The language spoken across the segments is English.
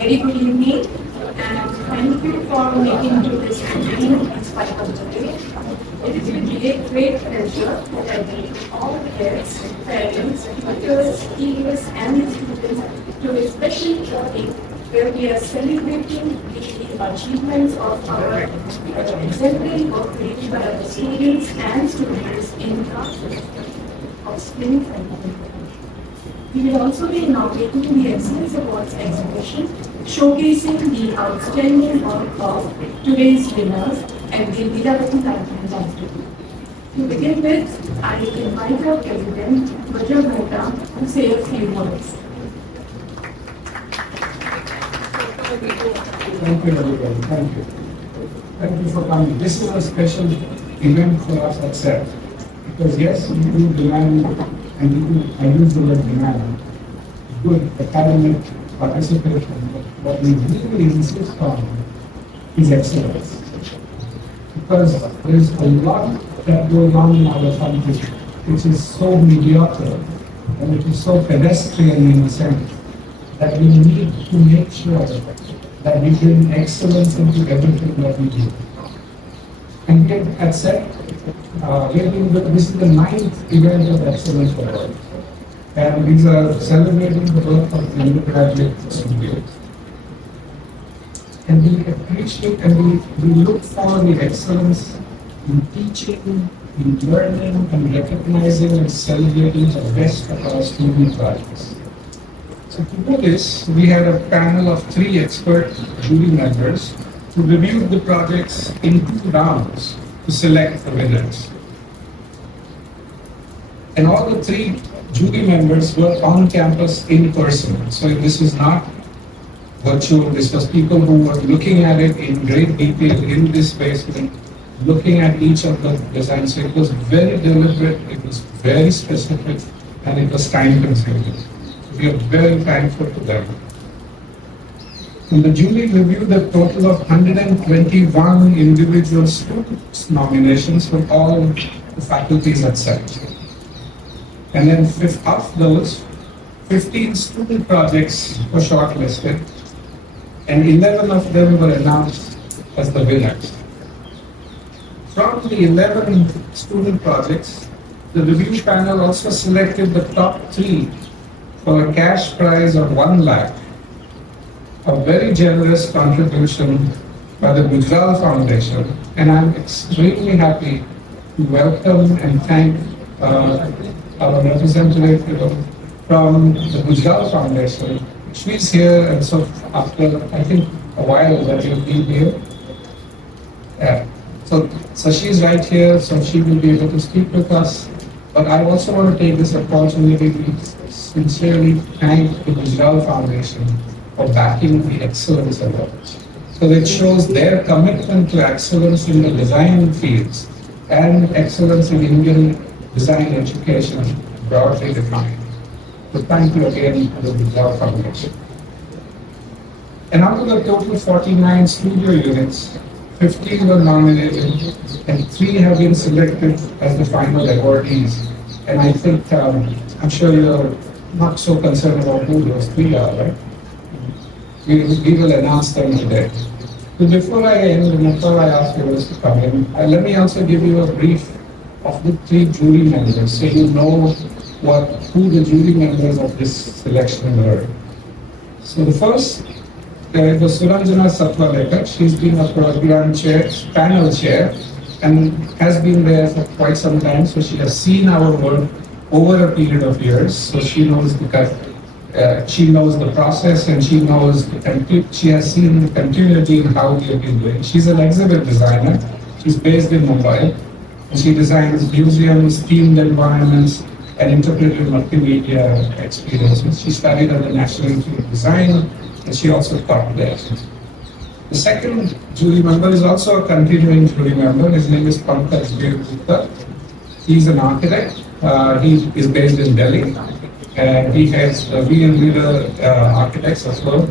Very good evening, and thank you for making to this meeting in spite of the day. It is with great pleasure that I welcome all the guests, parents, tutors, teachers, and students to a special meeting where we are celebrating the achievements of our exemplary work created by our students and students in the of spring 2020. We will also be inaugurating the Excellence Awards exhibition, showcasing the outstanding work of today's winners and the development talent. To begin with, I invite our President, Barjor Mehta, to say a few words. Thank you, everybody. Thank you. Thank you for coming. This is a special event for us at CEPT. Because yes, we do demand, and I use the word demand, good academic participation, but what we really insist on is excellence. Because there is a lot that goes on in our country which is so mediocre and which is so pedestrian in a sense that we need to make sure that we bring excellence into everything that we do. And yet at CEPT, this is the 9th event of Excellence Awards, and these are celebrating the birth of the undergraduate students. And we appreciate and we look for the excellence in teaching, in learning, and recognizing and celebrating the best of our student projects. So to do this, we had a panel of 3 expert jury members who reviewed the projects in 2 rounds to select the winners. And all the 3 jury members were on campus in person. So this is not virtual, this was people who were looking at it in great detail in this basement, looking at each of the designs. So it was very deliberate, it was very specific, and it was time consuming. So we are very thankful to them. And the jury reviewed a total of 121 individual students nominations from all the faculties at CEPT. And then of those, 15 student projects were shortlisted, and 11 of them were announced as the winners. From the 11 student projects, the review panel also selected the top 3 for a cash prize of 1 lakh. A very generous contribution by the Gujral Foundation, and I'm extremely happy to welcome and thank our representative from the Gujral Foundation. She's here, and so after I think a while that you'll be here. Yeah. So she's right here, so she will be able to speak with us. But I also want to take this opportunity to sincerely thank the Gujral Foundation for backing the Excellence Awards. So it shows their commitment to excellence in the design fields and excellence in Indian design education broadly defined. So thank you again to the Gujral Foundation. And out of the total 49 studio units, 15 were nominated and 3 have been selected as the final awardees. And I think, I'm sure you're not so concerned about who those 3 are, right? We will announce them today. So before I end, and before I ask you to come in, let me also give you a brief of the 3 jury members, so you know who the jury members of this selection were. So the first, it was Suranjana Satwalekar. She's been a program chair, panel chair, and has been there for quite some time. So she has seen our work over a period of years. So she knows the process, and she knows she has seen the continuity in how we have been doing. She's an exhibit designer. She's based in Mumbai, and she designs museums, themed environments, and interpretive multimedia experiences. She studied at the National Institute of Design, and she also taught there. The second jury member is also a continuing jury member. His name is Pankaj Vir Gupta. He's an architect. He is based in Delhi. And he has leader architects as well.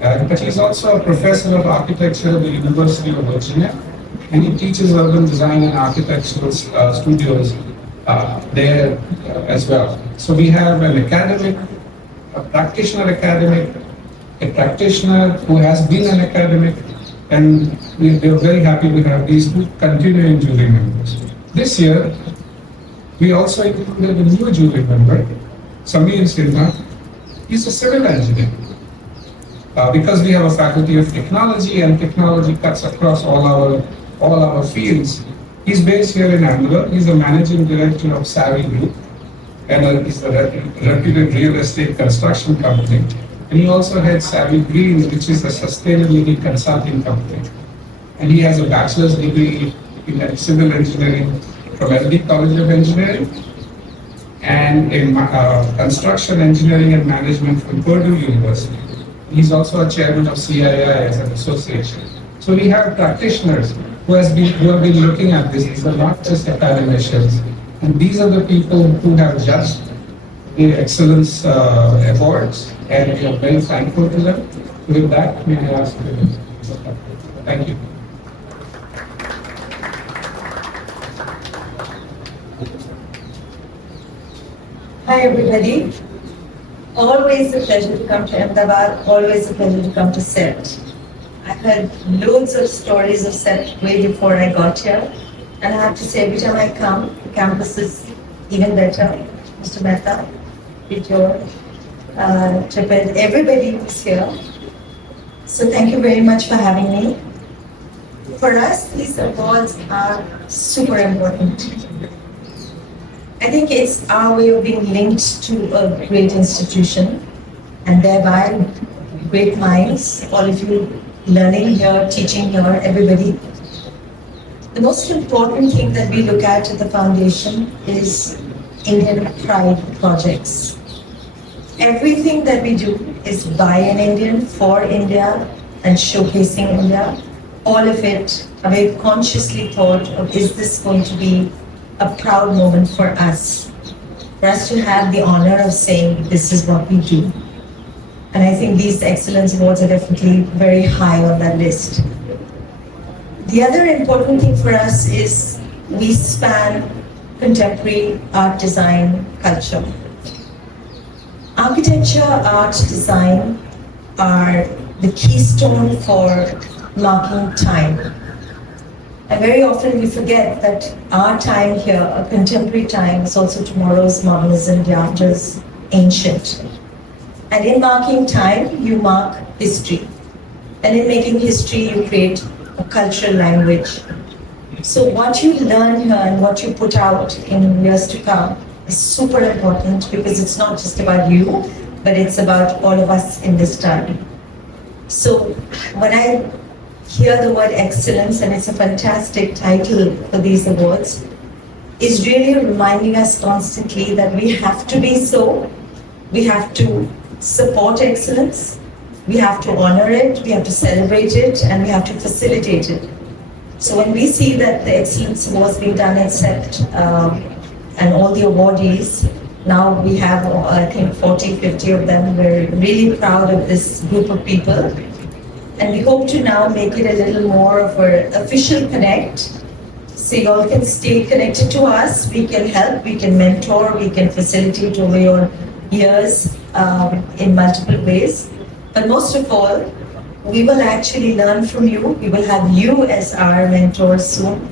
But he's also a professor of architecture at the University of Virginia. And he teaches urban design and architectural studios there as well. So we have an academic, a practitioner academic, a practitioner who has been an academic, and we're very happy to have these two continuing jury members. This year, we also included a new jury member, Sameer Sinha. He's a civil engineer. Because we have a faculty of technology and technology cuts across all our fields, he's based here in Angular. He's the managing director of Savvy Group, and he's a reputed real estate construction company. And he also heads Savvy Green, which is a sustainability consulting company. And he has a bachelor's degree in civil engineering from LD College of Engineering, and in construction engineering and management from Purdue University. He's also a chairman of CII as an association. So we have practitioners who have been looking at this. These are not just academicians. And these are the people who have judged the Excellence Awards, and we are very thankful to them. With that, may I ask you? Thank you. Hi everybody. Always a pleasure to come to Ahmedabad, always a pleasure to come to CEPT. I heard loads of stories of CEPT way before I got here, and I have to say every time I come, the campus is even better. Mr. Mehta, Barjor, 𝗘𝗍𝗍𝗃𝗍𝗍, everybody who's here. So thank you very much for having me. For us, these awards are super important. I think it's our way of being linked to a great institution, and thereby great minds, all of you learning here, teaching here, everybody. The most important thing that we look at the foundation is Indian pride projects. Everything that we do is by an Indian, for India, and showcasing India. All of it, a very consciously thought of, is this going to be a proud moment for us to have the honor of saying this is what we do. And I think these Excellence Awards are definitely very high on that list. The other important thing for us is we span contemporary art, design, culture. Architecture, art, design are the keystone for marking time. And very often we forget that our time here, a contemporary time, is also tomorrow's modernism, the after's ancient. And in marking time, you mark history. And in making history, you create a cultural language. So what you learn here and what you put out in years to come is super important, because it's not just about you, but it's about all of us in this time. So when I hear the word excellence, and it's a fantastic title for these awards, is really reminding us constantly that we have to be so, we have to support excellence, we have to honor it, we have to celebrate it, and we have to facilitate it. So when we see that the Excellence Awards being done at CEPT, and all the awardees, now we have, I think, 40, 50 of them. We're really proud of this group of people. And we hope to now make it a little more of an official connect, so you all can stay connected to us. We can help, we can mentor, we can facilitate over your years in multiple ways. But most of all, we will actually learn from you. We will have you as our mentors soon,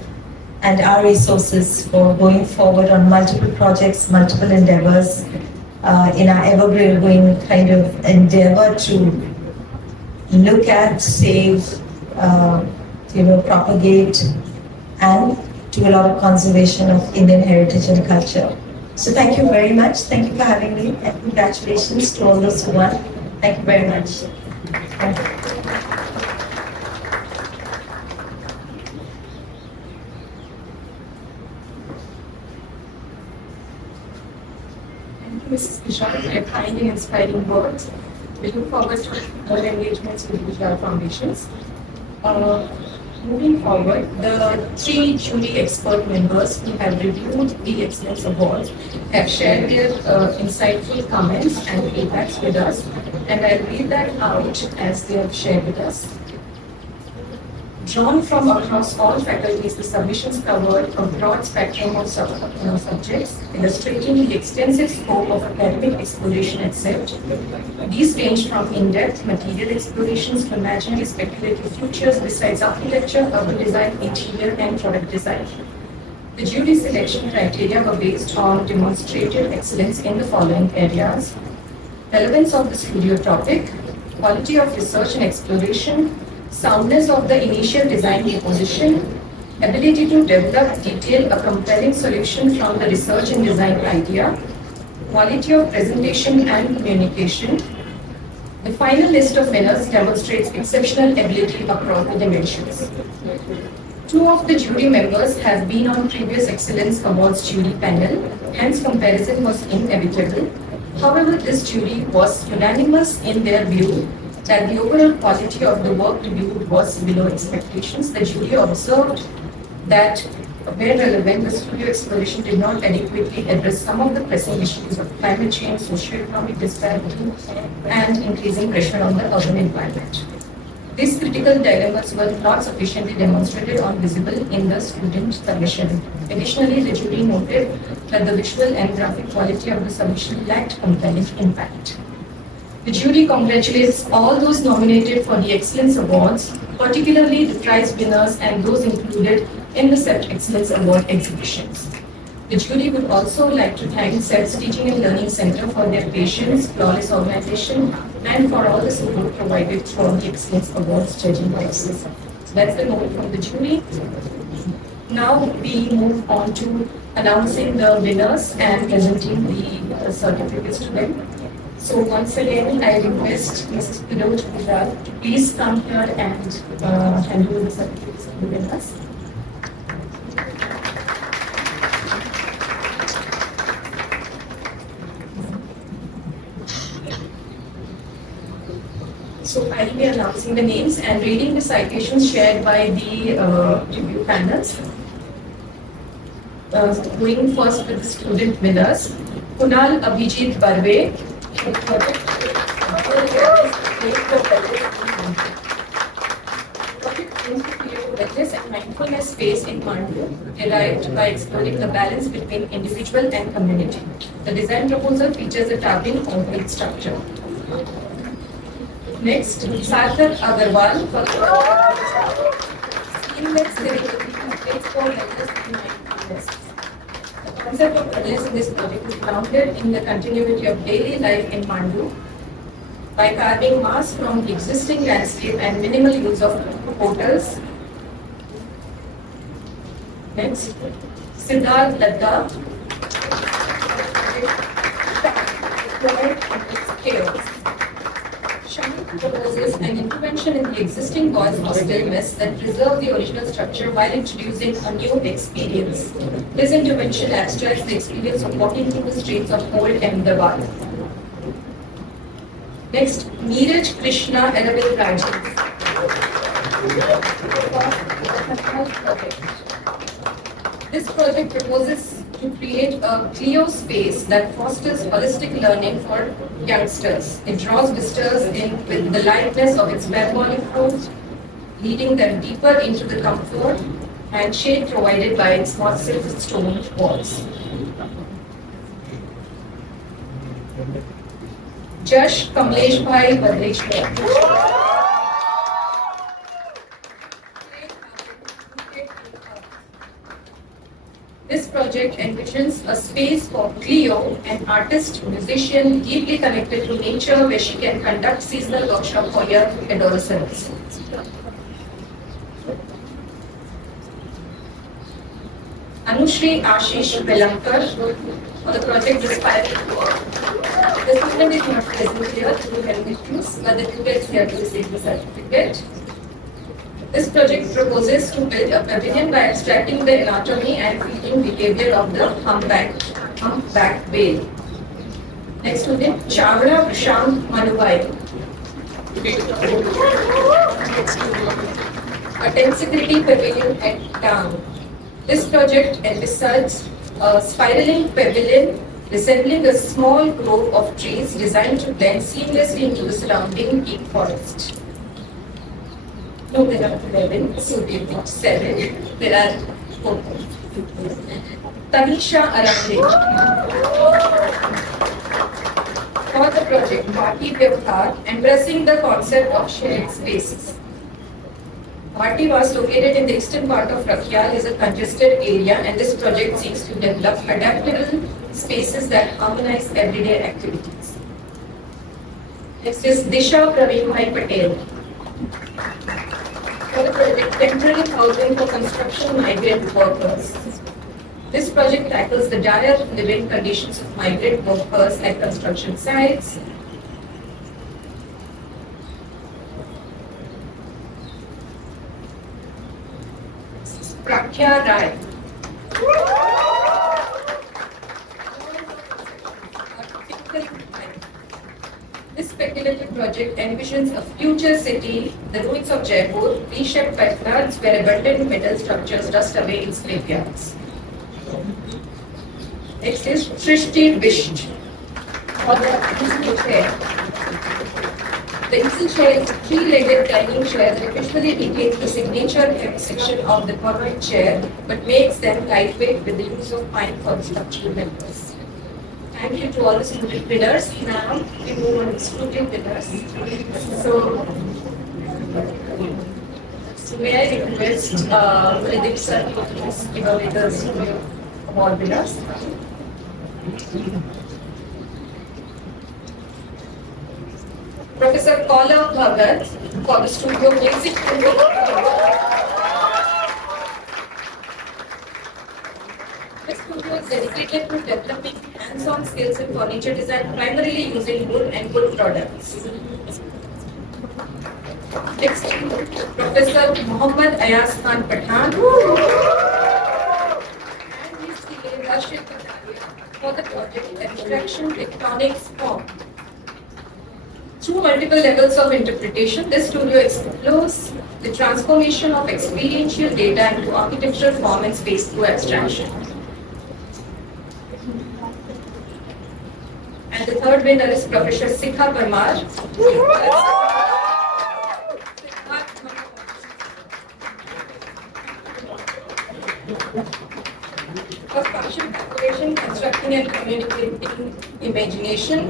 and our resources for going forward on multiple projects, multiple endeavors, in our ever-growing kind of endeavor to look at, save, propagate, and do a lot of conservation of Indian heritage and culture. So thank you very much. Thank you for having me, and congratulations to all those who won. Thank you very much. Thank you. Thank you, Mrs. Kishore, for your kind and inspiring words. We look forward to more engagements with Gujral Foundations. Moving forward, the 3 jury expert members who have reviewed the Excellence Awards have shared their insightful comments and feedbacks with us, and I'll read that out as they have shared with us. Drawn from across all faculties, the submissions covered a broad spectrum of subjects, illustrating the extensive scope of academic exploration at CEPT. These range from in-depth material explorations to imaginary speculative futures besides architecture, urban design, interior, and product design. The jury selection criteria were based on demonstrated excellence in the following areas: relevance of the studio topic, quality of research and exploration, soundness of the initial design proposition, ability to develop, detail a compelling solution from the research and design idea, quality of presentation and communication. The final list of winners demonstrates exceptional ability across the dimensions. Two of the jury members have been on previous Excellence Awards jury panel, hence comparison was inevitable. However, this jury was unanimous in their view that the overall quality of the work reviewed was below expectations. The jury observed that, where relevant, the studio exploration did not adequately address some of the pressing issues of climate change, socio-economic disparity, and increasing pressure on the urban environment. These critical dilemmas were not sufficiently demonstrated or visible in the student submission. Additionally, the jury noted that the visual and graphic quality of the submission lacked compelling impact. The jury congratulates all those nominated for the Excellence Awards, particularly the prize winners and those included in the CEPT Excellence Award exhibitions. The jury would also like to thank CEPT's Teaching and Learning Center for their patience, flawless organization, and for all the support provided for the Excellence Awards judging process. That's the note from the jury. Now we move on to announcing the winners and presenting the certificates to them. So once again, I request Mrs. Feroze Gujral to please come here and hand over the certificates to the winners. So I will be announcing the names and reading the citations shared by the review panels. Going first with the student winners, Kunal Abhijit Barve. Wellness and mindfulness space in Mandu, derived by exploring the balance between individual and community. The design proposal features a towering concrete structure. Next, 𝗖𝗘𝗣𝗧 𝗘𝘅𝗵𝗶 seamless therapy templates for wellness and mindfulness. The concept of wellness in this project is grounded in the continuity of daily life in Mandu by carving mass from the existing landscape and minimal use of portals. Next, Siddharth Ladda chaos. Shamik proposes an intervention in the existing boys' hostel mess that preserves the original structure while introducing a new experience. This intervention abstracts the experience of walking through the streets of old Ahmedabad. Next, Neeraj Krishna 𝗖𝗘𝗣𝗧 𝗘𝘅𝗵𝗶. This project proposes to create a CLEO space that fosters holistic learning for youngsters. It draws visitors in with the lightness of its parabolic roof, leading them deeper into the comfort and shade provided by its massive stone walls. 𝗖𝗘𝗣𝗧 This project envisions a space for Cleo, an artist, musician, deeply connected to nature, where she can conduct seasonal workshop for young adolescents. Anushri Ashish Velankar for the project Inspired Work. The student is not present here to help me choose, but the tutor is here to receive the certificate. This project proposes to build a pavilion by abstracting the anatomy and feeding behavior of the humpback whale. Next student, Chavda Prashant Manubhai. A tent-security pavilion at town. This project envisages a spiraling pavilion resembling a small grove of trees designed to blend seamlessly into the surrounding deep forest. No, there are 11, so we've got 7. There are 4. Tanisha Arande. For the project 𝗖𝗘𝗣𝗧 embracing the concept of shared spaces. Bharti was located in the eastern part of Rakhiyal, is a congested area, and this project seeks to develop adaptable spaces that harmonize everyday activities. Next is 𝗖𝗘𝗣𝗧 𝗘𝘅𝗵𝗶𝗯𝗶 for the project temporary housing for construction migrant workers. This project tackles the dire living conditions of migrant workers at construction sites. Prakya Rai. This speculative project envisions a future city, the ruins of Jaipur, reshaped backyards where abandoned metal structures rust away in scrapyards. Next is Tridip Suhrud for the easel chair. The easel chair is a 3-legged dining chair that visually retains the signature hip section of the permanent chair but makes them lightweight with the use of pine for the structural members. Thank you to all the student winners. Now we move on to student winners. So may I request Tridip sir to please give away the studio award winners. Professor 𝗘𝘅𝗵𝗶𝗀𝗀𝗲 Bhatt for the studio music. This studio is dedicated to developing hands-on skills in furniture design, primarily using wood and wood products. Next, Professor Mohammad Ayaz Khan Pathan and his TA Rashid Kataria for the project Abstraction Tectonics Form. Through multiple levels of interpretation, this studio explores the transformation of experiential data into architectural form and space through abstraction. And the third winner is Professor 𝗖𝗘𝗣𝗧 for spatial calculation, constructing and communicating imagination.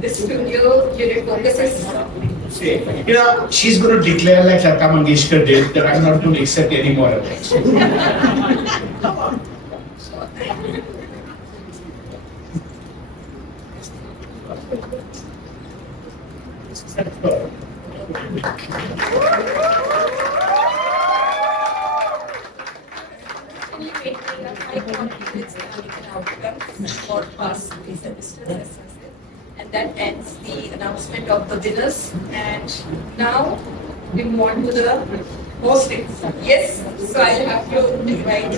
This studio unit focuses. She's going to declare like Lata Mangeshkar did that I'm not going to accept any more awards. For past semesters, and that ends the announcement of the winners. And now we move on to the hosting. Yes, so I'll have to invite.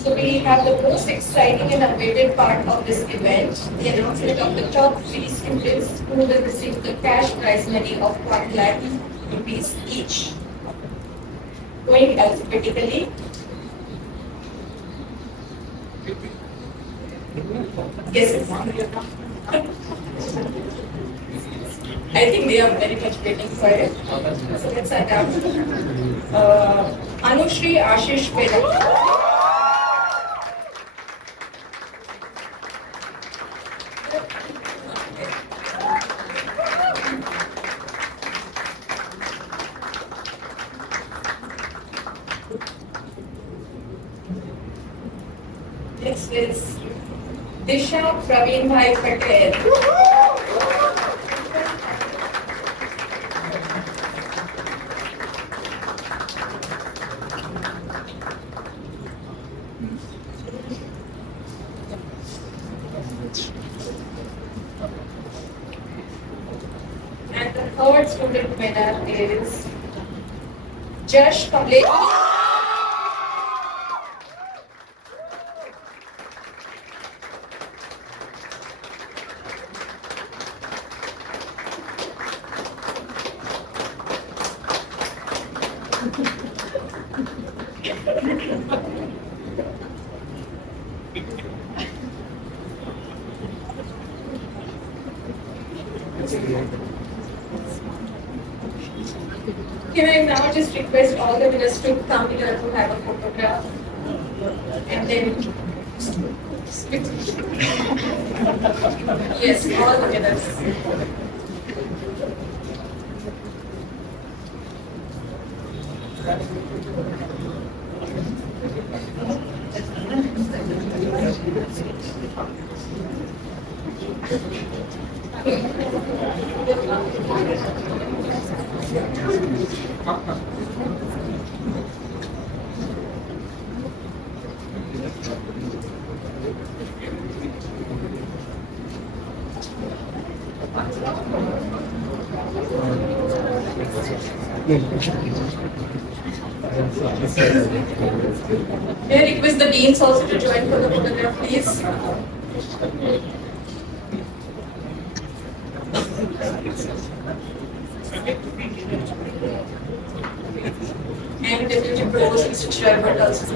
So we have the most exciting and awaited part of this event, the announcement of the top 3 students who will receive the cash prize money of 1 lakh rupees each. Going alphabetically. Yes. I think they are very much waiting for it. So let's adapt. Anushri Ashish Veda. Next is 𝗖𝗘𝗣𝗧 and the third student winner is 𝗔𝗄𝗿𝗃𝗍. Can I now just request all the winners to come here to have a photograph? And then, yes, all the winners. May I request the deans also to join for the photograph, please? And Deputy Provost, Mr. Chirayu Bhatt also.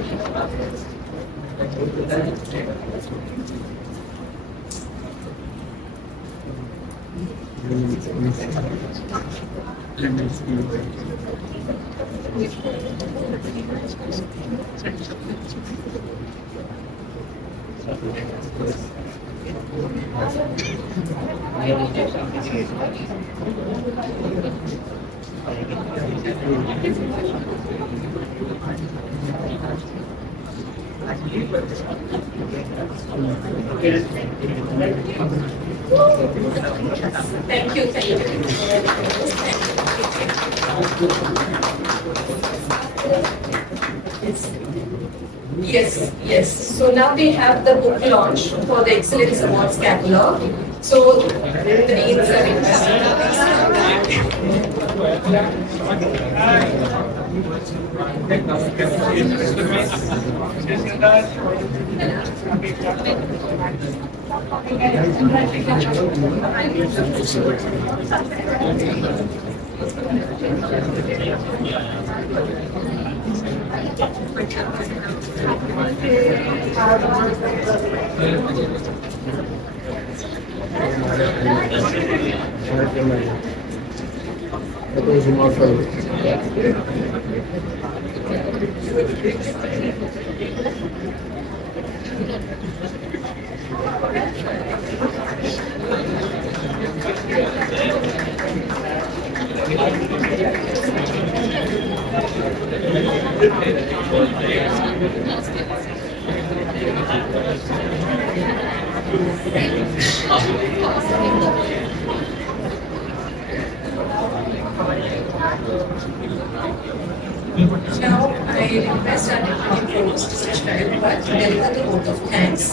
Thank you, thank you. Yes, yes. So now we have the book launch for the Excellence Awards catalog. So the deans are Now I request our Deputy Provost, Mr. Chirayu Bhatt, to deliver the vote of thanks.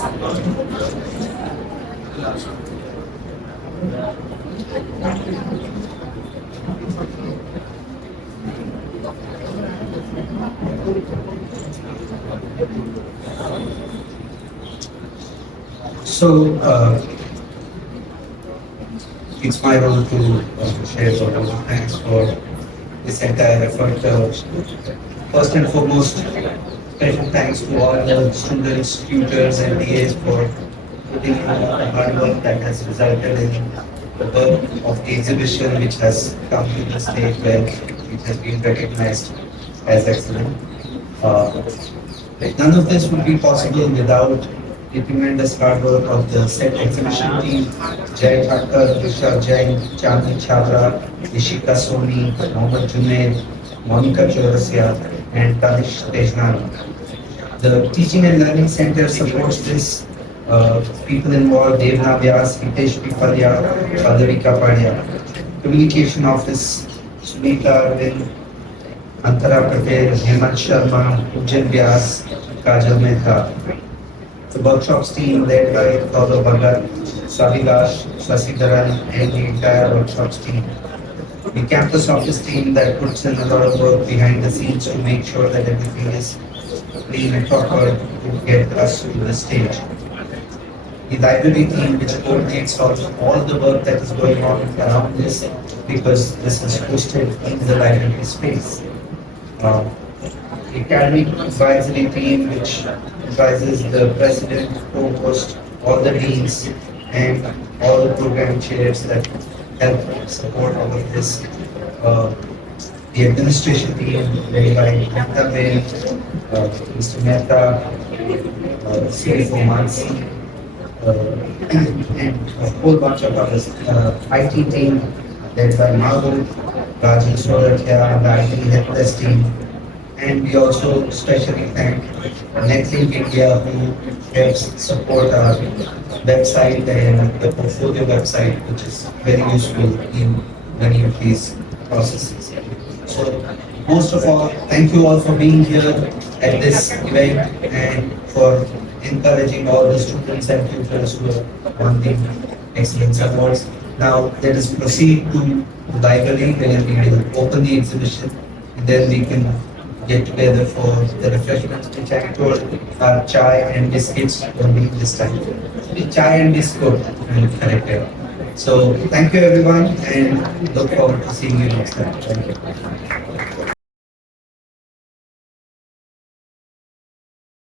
So, it's my role to share a lot of thanks for this entire effort. First and foremost, special thanks to all the students, tutors and DAs for putting in the hard work that has resulted in the birth of the exhibition, which has come to the stage where it has been recognized as excellent. None of this would be possible without the tremendous hard work of the CEPT exhibition team, 𝗖𝗘𝗣𝗧 𝗘𝘅𝗵𝗶 Chandni Chhabra, Ishika Soni, Mohammad Junaid, Monica Chaurasia, and Tanish Tejnani. The Teaching and Learning Center supports this. People involved: 𝗖𝗘𝗣𝗧 𝗘𝘅𝗵𝗶 𝗔𝘄𝗿𝗄𝗏𝗂, Communication Office, Sunita Arvind, Antara Patel, Hemant Sharma, Ujjan Vyas, Kajal Mehta. The workshops team led by Feroze Gujral, Savilash, Sasidharan, and the entire workshops team. The campus office team that puts in a lot of work behind the scenes to make sure that everything is clean and proper to get us to the stage. The library team, which coordinates all the work that is going on around this, because this is hosted in the library space. The academic advisory team, which comprises the president, provost, all the deans, and all the program chairs that help support all of this. The administration team led by Mr. Mehta, CFO Mansi, and a whole bunch of others. IT team led by Madhu, Rajesh Sorakia, and the IT help desk team. And we also especially thank Netlink India who helps support our website and the portfolio website, which is very useful in many of these processes. So most of all, thank you all for being here at this event and for encouraging all the students and tutors who have won the Excellence Awards. Now let us proceed to the library where we will open the exhibition and then we can get together for the refreshments, which I told are chai and biscuits only this time. Chai and biscuit, I'm corrected. So thank you everyone and look forward to seeing you next time. Thank you.